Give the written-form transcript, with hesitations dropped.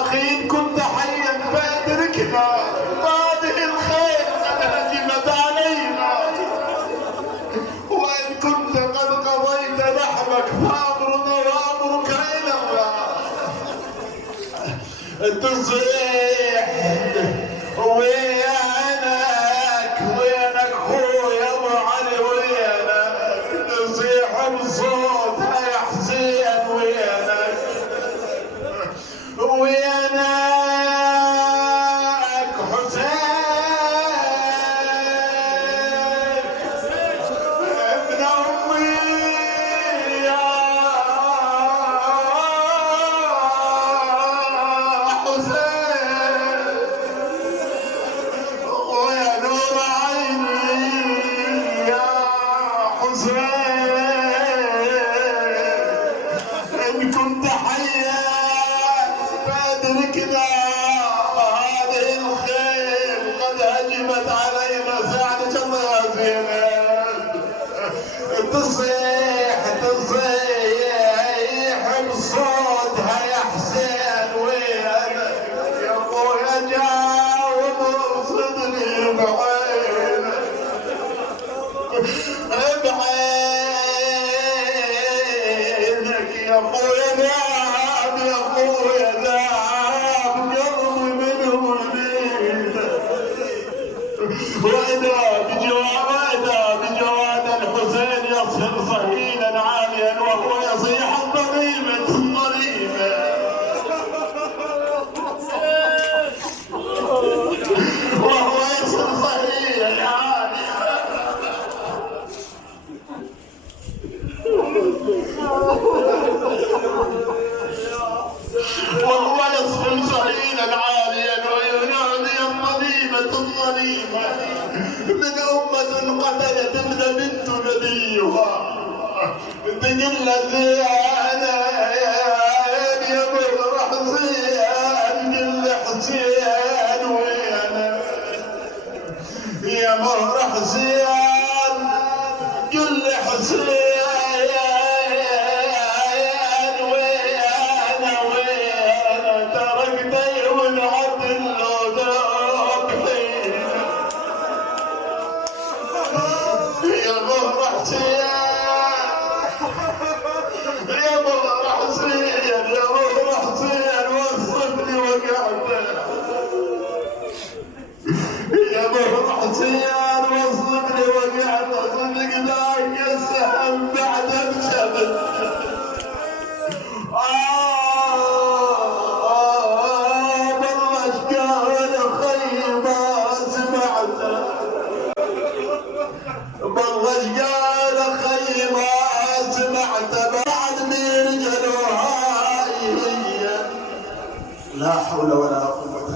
أخي إن كنت حيا فأدركنا، هذه الخير قد هجمت علينا، وإن كنت قد قضيت لحمك فأمرنا وأمرك إلى الله. تصيح وينك خويا ابو علي، وينك تصيح بصوتها يا حسين، وينك حسين ابن امي يا حسين، ويا نور عيني يا حسين، إن كنت حيا فأدركنا، هذه الخيل قد هجمت علينا. ساعدك الله يا زينب. تصيح بصوتها يا حسين، وينك يا خويا جاوب وصدني بعينك، بعينك يا خويا ذاب، يا خويا ذاب قلبي من وليدك، واذا بجواد الحسين يصهر صهيلا عاليا وهو يصيح الضريبة الضريبة، وهو يصيح صهيلا عاليا وهو يصل صهيلا عاليا وينادي الضريبة الضريبة، من أمة قتلت ابن بنت نبيها، تقل زيانة يا مفرح زيان، قل حسين وينك يا مفرح زيان، قل حسين حسين وصلني وقعت صدق ذاك السهم بعد بسبب والله اشقال خيمة سمعته، والله اشقال خيمة سمعته بعد من رجلوها. لا حول ولا قوة